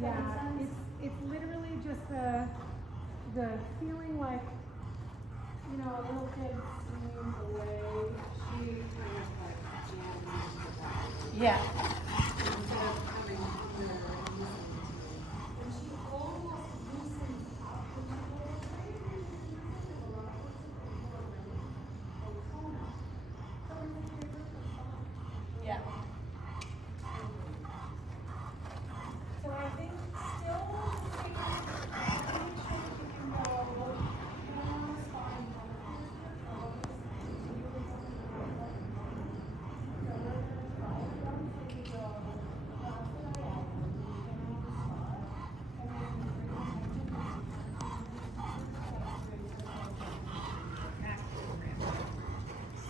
Yeah, it's literally just the feeling like, you know, a little kid singing the way she kind of like jammed into the body. Yeah. Instead of having her loosened to. And she almost loosens up when she goes, right? There's a lot of tone. So it's a different song. Yeah. So I think still the same, make sure that you can go, spine,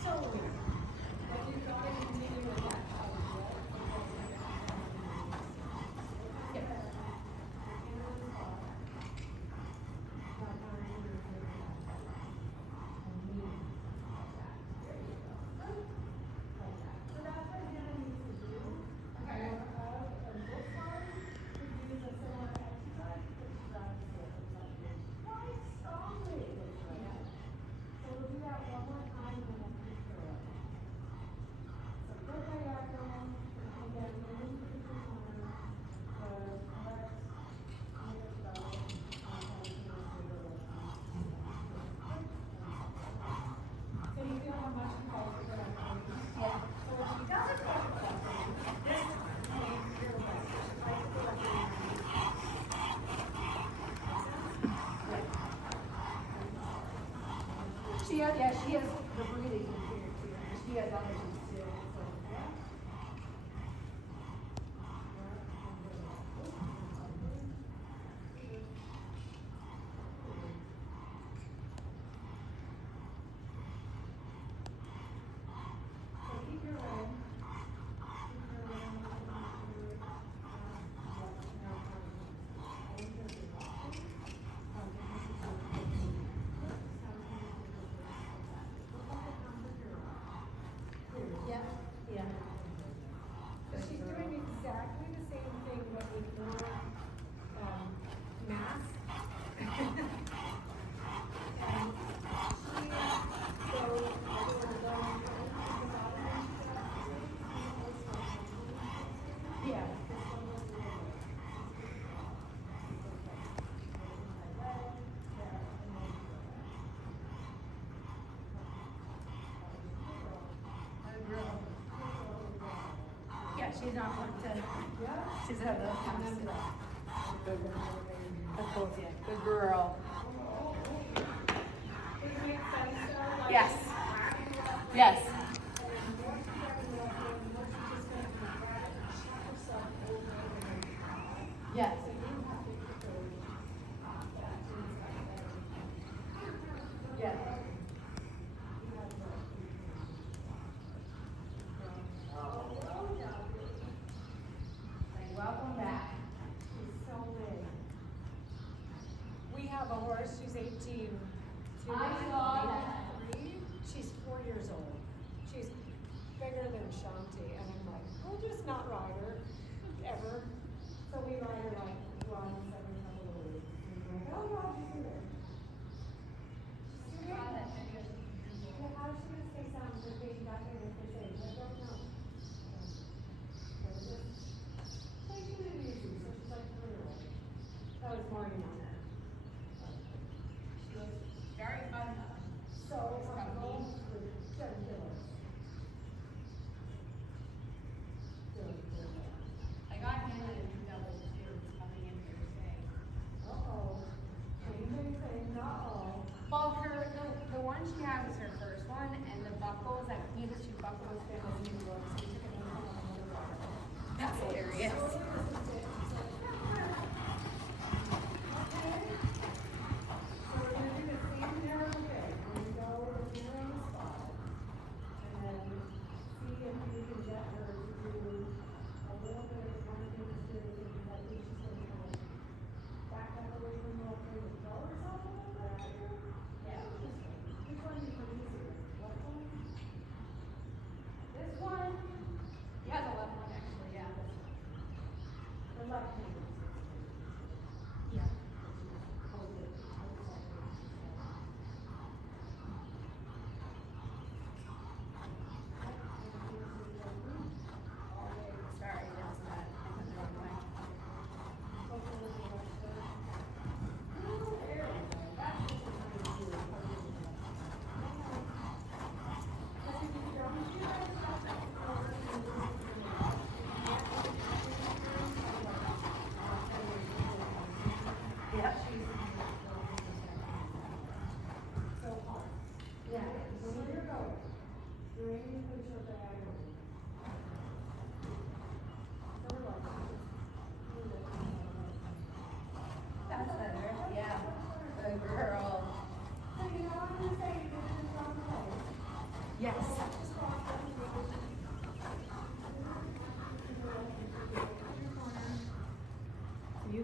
so weird. But you've got to continue with that. She has the breathing here too. She has other things too. She's doing exactly the same thing, but with more mass. And she Yeah. Yeah, she's not going to. She's at the Of course, yeah. Good girl. Yes. Yes. Yes. Yes. Welcome back. She's so big. We have a horse, she's 18. I saw that. She's 4 years old. She's bigger than Shanti, and I'm like, we'll just not ride her, ever. So we ride her like once every couple of weeks. And we're like, oh, God, you do it. How is she going to stay sound for being back in at this age? I don't know. So just taking it easy. So she's like 3-year-old. That was morning on that. She was Very fun though. so comfortable with 7 kilos. I got handed a new double too coming in here today. Uh-oh. Same thing, not all. Well, the one she had was her first one, and the buckles, I needed to buckles fit with new looks. So we took a new one on the water. That's hilarious. This one, he has a left one actually, yeah. The left hand.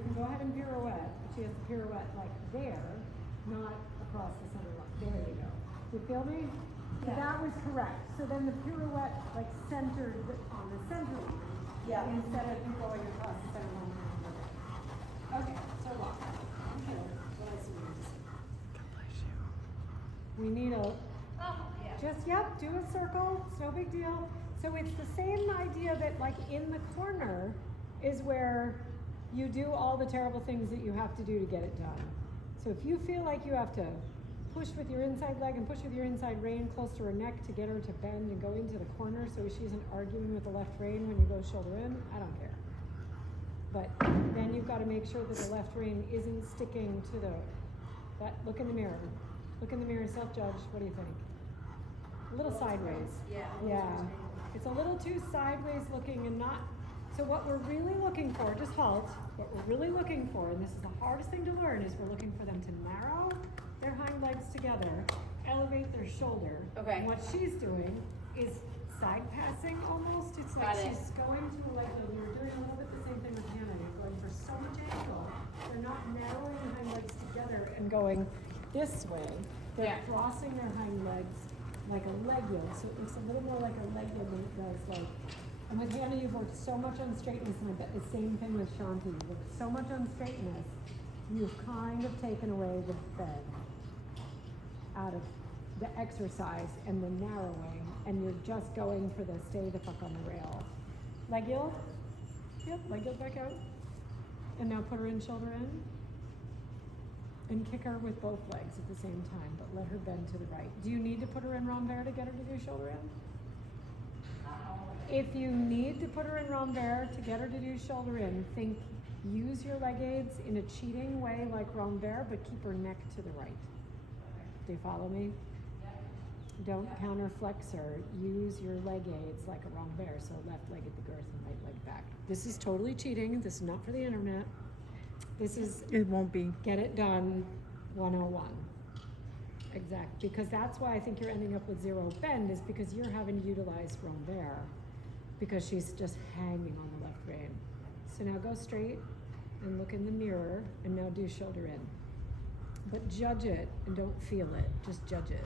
can go ahead and pirouette, but she has to pirouette like there, not across the center line. There you go. Do you feel me? So Yeah. that was correct. So then the pirouette like centered on the center line. Yeah. Instead of you going across the center line. Okay, so walk. Okay, what else do we need to see? We need a, yep, do a circle, it's no big deal. So it's the same idea that like in the corner is where you do all the terrible things that you have to do to get it done. So if you feel like you have to push with your inside leg and push with your inside rein close to her neck to get her to bend and go into the corner so she isn't arguing with the left rein when you go shoulder in, I don't care. But then you've got to make sure that the left rein isn't sticking to look in the mirror. Look in the mirror, self-judge, what do you think? A little sideways. Yeah. It's a little too sideways looking and not, so what we're really looking for, just halt, what we're really looking for, and this is the hardest thing to learn, is we're looking for them to narrow their hind legs together, elevate their shoulder. Okay. And what she's doing is side passing almost. It's like she's going to a leg load. We were doing a little bit the same thing with Hannah. You're going for so much angle. They're not narrowing the hind legs together and going this way. They're crossing their hind legs like a leg yoke. So it looks a little more like a leg yoke than it does like. And with Hannah, you've worked so much on straightness, and I bet the same thing with Shanti. You've worked so much on straightness, you've kind of taken away the bend out of the exercise and the narrowing, and you're just going for the stay the fuck on the rail. Leg yield? Yep, leg yield back out. And now put her in, shoulder in. And kick her with both legs at the same time, but let her bend to the right. Do you need to put her in renvers to get her to do shoulder in? If you need to put her in renvers to get her to do shoulder in, use your leg aids in a cheating way like renvers, but keep her neck to the right. Do you follow me? Don't counterflex her. Use your leg aids like a renvers, so left leg at the girth and right leg back. This is totally cheating. This is not for the internet. This is, it won't be. Get it done 101. Exact. Because that's why I think you're ending up with zero bend, is because you're having to utilize renvers because she's just hanging on the left rein. So now go straight and look in the mirror and now do shoulder in. But judge it and don't feel it, just judge it.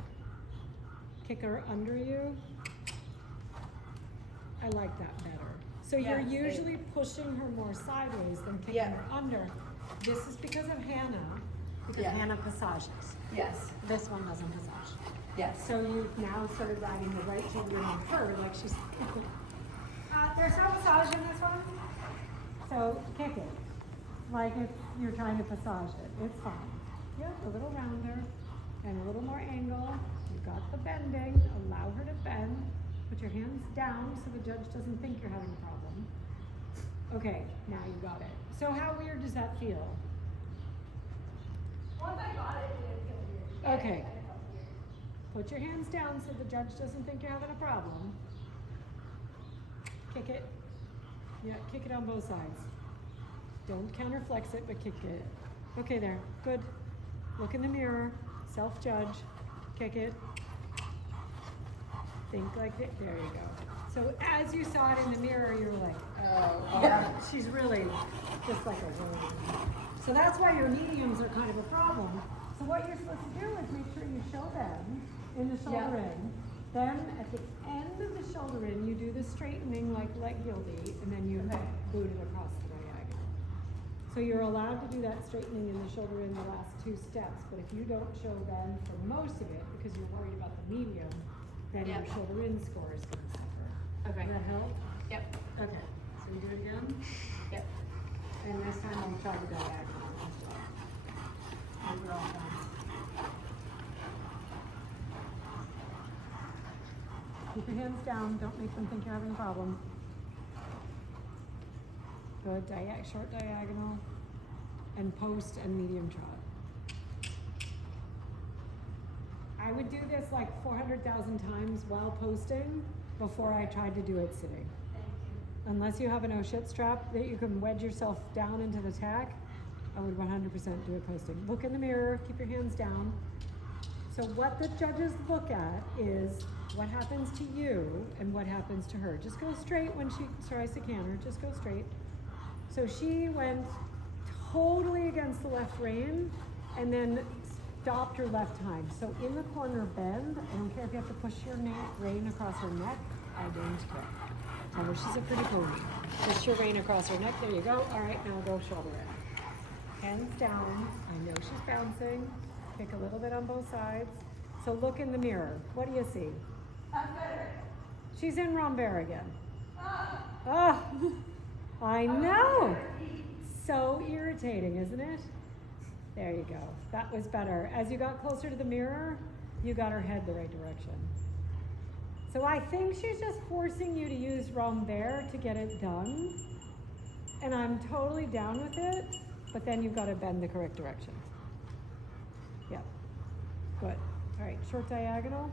Kick her under you. I like that better. So you're usually pushing her more sideways than kicking her under. This is because of Hannah, because Hannah passages. Yes. This one doesn't passage. Yes. So you've now started riding the right shoulder in on her, like she's kicking. There's no massage in this one, so kick it. Like if you're trying to passage it, it's fine. Yep, a little rounder and a little more angle. You've got the bending, allow her to bend. Put your hands down so the judge doesn't think you're having a problem. Okay, now you got it. So how weird does that feel? Once I got it didn't feel weird. Okay. Put your hands down so the judge doesn't think you're having a problem. Kick it. Yeah, kick it on both sides. Don't counterflex it, but kick it. Okay, there. Good. Look in the mirror. Self-judge. Kick it. Think like that. There you go. So as you saw it in the mirror, you were like, oh, yeah, she's really just like a worm. So that's why your mediums are kind of a problem. So what you're supposed to do is make sure you show them in the shoulder in. Then at the end of the shoulder in, you do the straightening like leg yieldy, and then you boot it across the diagonal. So you're allowed to do that straightening in the shoulder in the last two steps, but if you don't show them for most of it because you're worried about the medium, then your shoulder in score is going to suffer. Okay. Does that help? Yep. Okay. So you do it again? Yep. And this time I'll try the diagonal as well. And we're all done. Keep your hands down. Don't make them think you're having a problem. Good. Short diagonal. And post and medium trot. I would do this like 400,000 times while posting before I tried to do it sitting. Unless you have an oh shit strap that you can wedge yourself down into the tack, I would 100% do it posting. Look in the mirror, keep your hands down. So what the judges look at is what happens to you and what happens to her. Just go straight when she tries to canter, just go straight. So she went totally against the left rein, and then stop your left hind. So in the corner bend, I don't care if you have to push your rein across her neck, I don't care. Tell her she's a pretty pony. Push your rein across her neck, there you go. All right, now go shoulder in. Hands down, I know she's bouncing. Kick a little bit on both sides. So look in the mirror, what do you see? She's in Rambert again. Oh, I know. So irritating, isn't it? There you go. That was better. As you got closer to the mirror, you got her head the right direction. So I think she's just forcing you to use Rambert to get it done. And I'm totally down with it, but then you've got to bend the correct direction. Yep. Good. All right, short diagonal.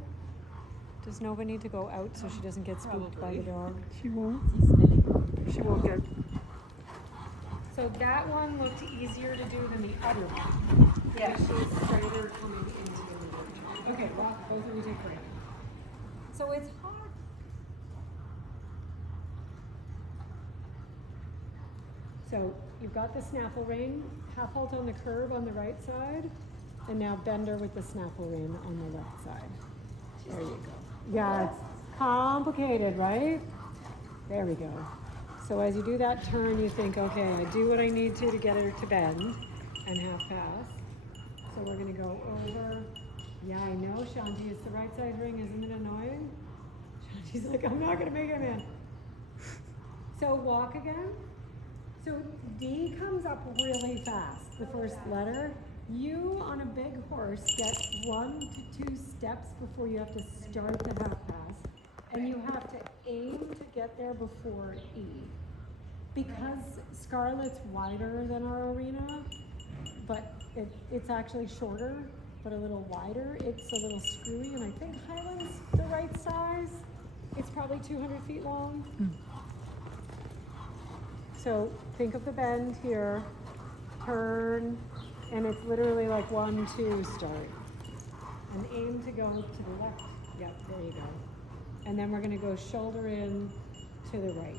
Does Nova need to go out so she doesn't get spooked by the dog? She won't. She won't get. So that one looked easier to do than the other one. Yeah. She's further coming into the middle. Okay, well, both of you take break. So it's hard. So you've got the snaffle rein, half halt on the curb on the right side, and now bend her with the snaffle rein on the left side. There you go. Yeah, it's complicated, right? There we go. So as you do that turn, you think, okay, I do what I need to get her to bend and half pass. So we're gonna go over. Yeah, I know, Shanti, it's the right side ring, isn't it annoying? Shanti's like, I'm not gonna make it, man. So walk again. So D comes up really fast, the first letter. You, on a big horse, get 1 to 2 steps before you have to start the half pass, and you have to aim to get there before E. Because Scarlet's wider than our arena, but it's actually shorter, but a little wider, it's a little screwy, and I think Highland's the right size. It's probably 200 feet long. So think of the bend here, turn, and it's literally like 1, 2, start. And aim to go to the left. Yep, there you go. And then we're gonna go shoulder in to the right.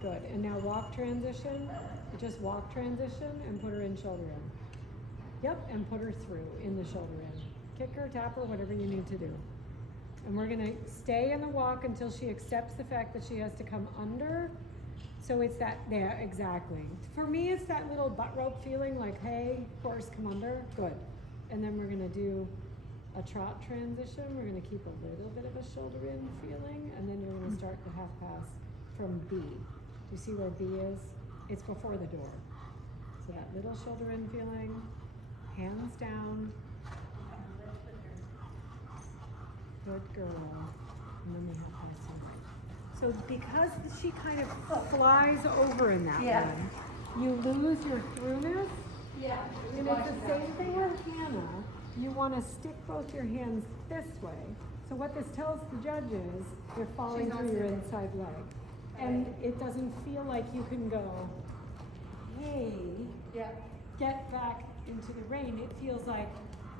Good, and now walk transition. Just walk transition and put her in shoulder in. Yep, and put her through in the shoulder in. Kick her, tap her, whatever you need to do. And we're gonna stay in the walk until she accepts the fact that she has to come under. So it's that, there, exactly. For me, it's that little butt rope feeling like, hey, horse, come under, good. And then we're gonna do a trot transition. We're gonna keep a little bit of a shoulder in feeling, and then you're gonna start the half pass from B. Do you see where B is? It's before the door. So that little shoulder in feeling, hands down. Good girl. And then the half pass in right. So because she kind of flies over in that one, you lose your throughness. Yeah. And it's the same thing with Hannah. You want to stick both your hands this way. So what this tells the judge is you're falling through your inside leg. And it doesn't feel like you can go, hey, get back into the rein. It feels like,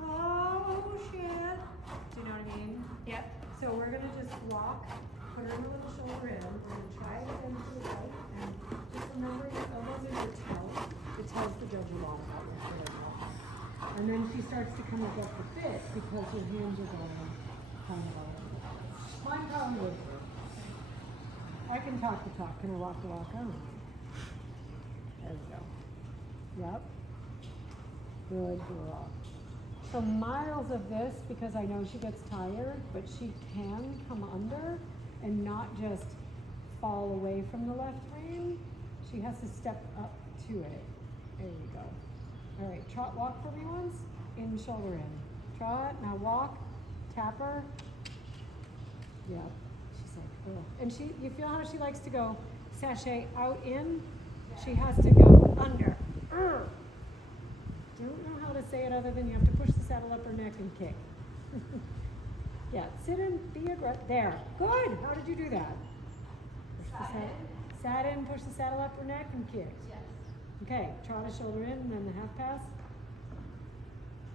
oh shit. Do you know what I mean? Yep. So we're gonna just walk, put her in a little shoulder in. We're gonna try it again to the right, and just remember your elbows in your toe. It tells the judge a lot about your shoulder. And then she starts to come against the fit because your hands are going kind of all over the place. My problem with her. I can talk the talk. Can I walk the walk? Oh. There we go. Yep. Good girl. So miles of this, because I know she gets tired, but she can come under and not just fall away from the left rein. She has to step up to it. There you go. All right, trot walk for me once. In, shoulder in. Trot, now walk, tap her. Yep. She's like, ugh. And she, you feel how she likes to go sachet out in? She has to go under. Don't know how to say it other than you have to push the saddle up her neck and kick. Yeah, sit and be aggressive. There. Good. How did you do that? Sat in, push the saddle up her neck and kick. Yes. Okay, trot a shoulder in and then the half pass.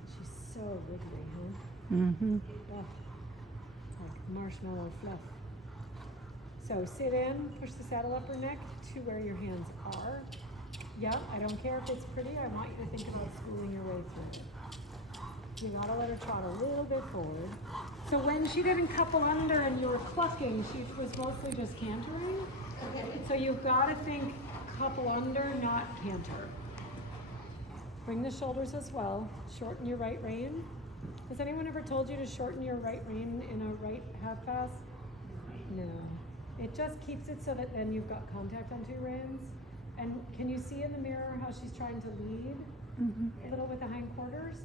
She's so wiggly, huh? Mm-hmm. Oh, like marshmallow fluff. So sit in, push the saddle up her neck to where your hands are. Yeah, I don't care if it's pretty, I want you to think about schooling your way through it. You gotta let her trot a little bit forward. So when she didn't couple under and you were clucking, she was mostly just cantering. So you've gotta think couple under, not canter. Bring the shoulders as well. Shorten your right rein. Has anyone ever told you to shorten your right rein in a right half pass? No. It just keeps it so that then you've got contact on two reins. And can you see in the mirror how she's trying to lead a little with the hindquarters?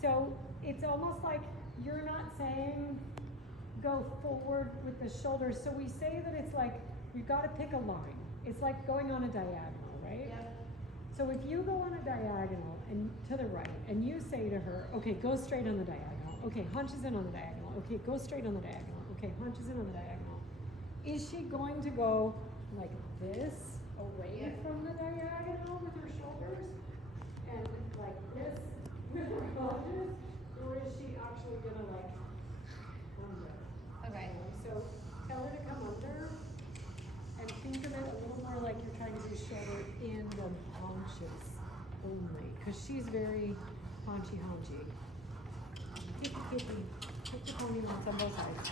So it's almost like you're not saying go forward with the shoulders. So we say that it's like you've got to pick a line. It's like going on a diagonal, right? Yep. So if you go on a diagonal and to the right, and you say to her, okay, go straight on the diagonal. Okay, hunches in on the diagonal. Okay, go straight on the diagonal. Okay, hunches in on the diagonal. Is she going to go like this away from the diagonal with her shoulders and like this with her hunches, or is she actually gonna like under? Okay. So tell her to come under and think of it a little more like you're trying to do shoulder in than haunches only, because she's very haunchy. Kitty. Kick the pony once on both sides.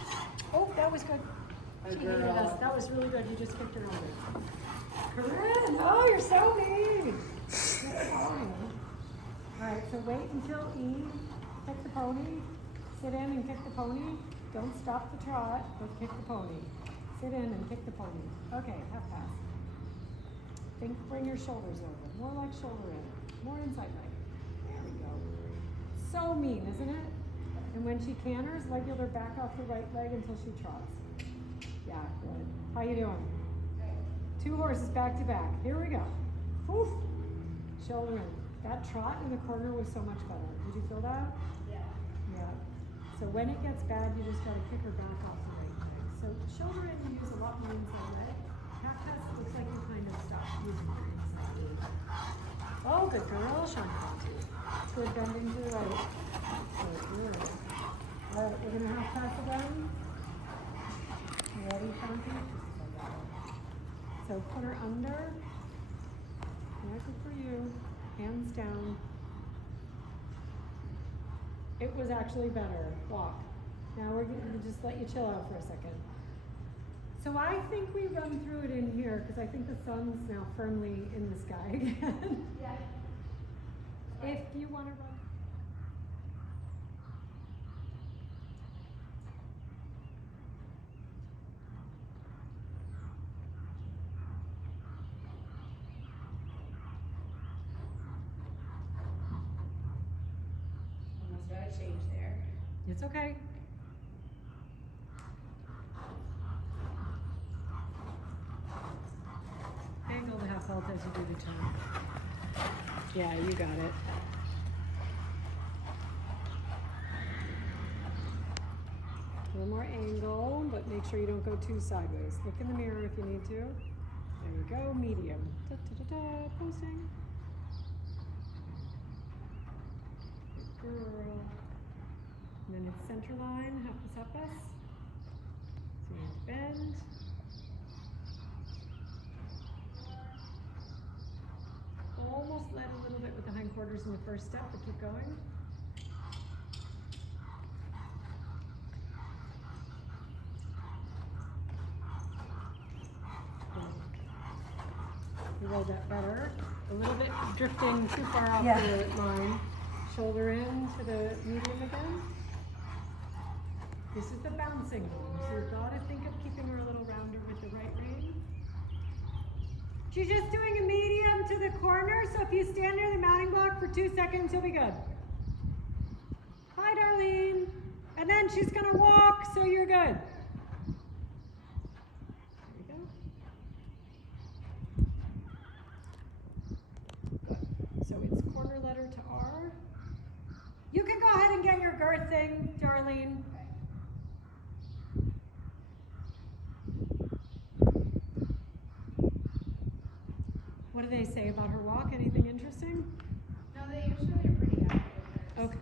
Oh, that was good. She hated us. That was really good. You just kicked her under. Corrinne, oh, you're so mean. Kick the pony. All right, so wait until E. Kick the pony. Sit in and kick the pony. Don't stop the trot, but kick the pony. Sit in and kick the pony. Okay, half pass. Bring your shoulders over. More like shoulder in. More inside leg. There we go. So mean, isn't it? And when she canters, regular back off the right leg until she trots. Yeah, good. How you doing? Two horses back to back. Here we go. Woof. Shoulder in. That trot in the corner was so much better. Did you feel that? Yeah. Yeah. So when it gets bad, you just gotta kick her back off the right leg. So shoulder in, you use a lot more inside leg. Half pass, it looks like you kind of stopped using your inside leg. Oh, good girl, Shanti. Good bending to the right. Good. All right, we're gonna half pass again. Ready, Shanti? So put her under. Yeah, good for you. Hands down. It was actually better. Walk. Now we're going to just let you chill out for a second. So I think we run through it in here because I think the sun's now firmly in the sky again. Yeah. If you want to run. Almost got a change there. It's okay. Angle the half halt as you do the turn. Yeah, you got it. A little more angle, but make sure you don't go too sideways. Look in the mirror if you need to. There you go, medium. Da, da, da, da, posting. Good girl. And then it's center line, half pass. So you have to bend. Almost led a little bit with the hindquarters in the first step, but keep going. You rolled that better. A little bit drifting too far off the line. Shoulder in to the medium again. This is the bouncing one, so you've got to think of keeping her a little rounder with the right rein. She's just doing a medium to the corner, so if you stand near the mounting block for 2 seconds, you'll be good. Hi, Darlene. And then she's gonna walk, so you're good. There we go. Good. So it's corner letter to R. You can go ahead and get your girth thing, Darlene. What do they say about her walk? Anything interesting? No, they usually are pretty active. Okay.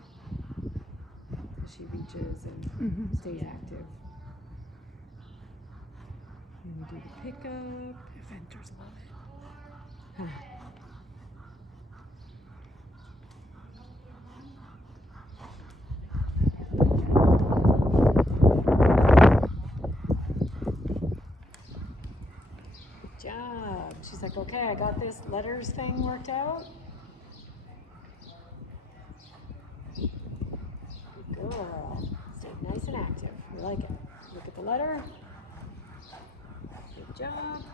She reaches and stays active. And we do the pickup. Eventers love it. Huh. job. She's like, okay, I got this letters thing worked out. Good girl. Stay nice and active. We like it. Look at the letter. Good job.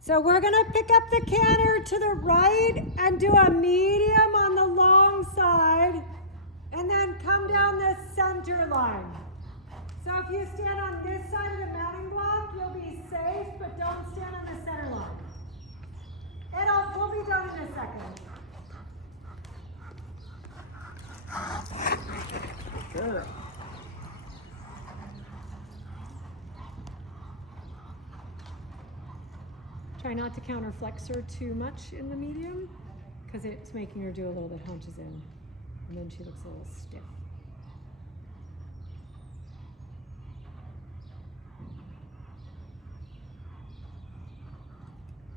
So we're gonna pick up the canter to the right and do a medium on the long side and then come down the center line. So if you stand on this side of the mounting block, you'll be safe, but don't stand on the center line. We'll be done in a second. Good girl. Try not to counterflex her too much in the medium, because it's making her do a little bit hunches in, and then she looks a little stiff.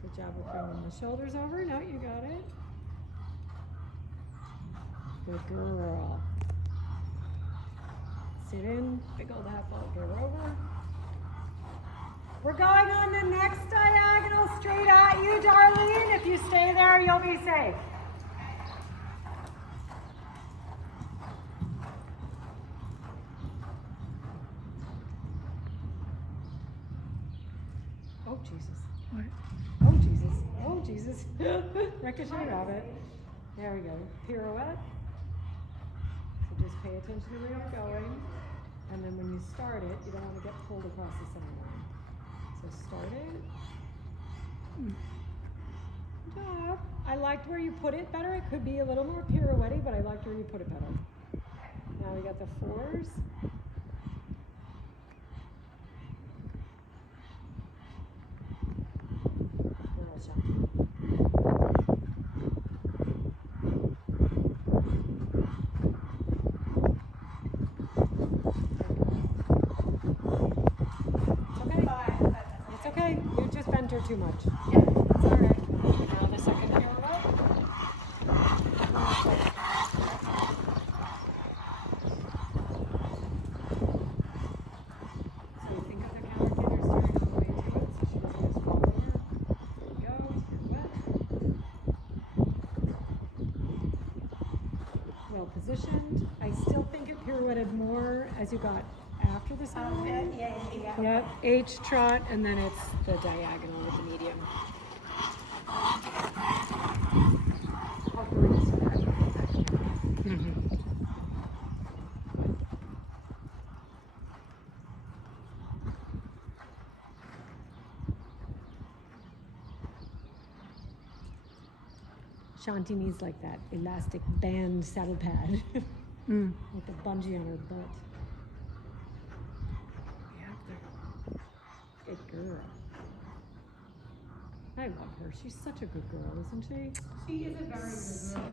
Good job of bringing the shoulders over. No, you got it. Good girl. Sit in, big old half ball, get her over. We're going on the next diagonal straight at you, Darlene. If you stay there, you'll be safe. Oh, Jesus. What? Oh, Jesus. Oh, Jesus. Ricochet rabbit. There we go. Pirouette. So just pay attention to where you're going. And then when you start it, you don't want to get pulled across the center line. So start it. Good job. I liked where you put it better. It could be a little more pirouette-y, but I liked where you put it better. Now we got the fours. Girl, Shanti. Okay, you just bent her too much. Yeah, that's all right. Now the second pirouette. So you think of the counter starting all the way to it, so she doesn't just fall over. There we go, pirouette. Well positioned. I still think it pirouetted more as you got after the center line. Yeah. Yep, H trot, and then it's the diagonal with the medium. Shanti needs like that elastic band saddle pad with the bungee on her butt. Good girl. I love her. She's such a good girl, isn't she? She is a very good girl.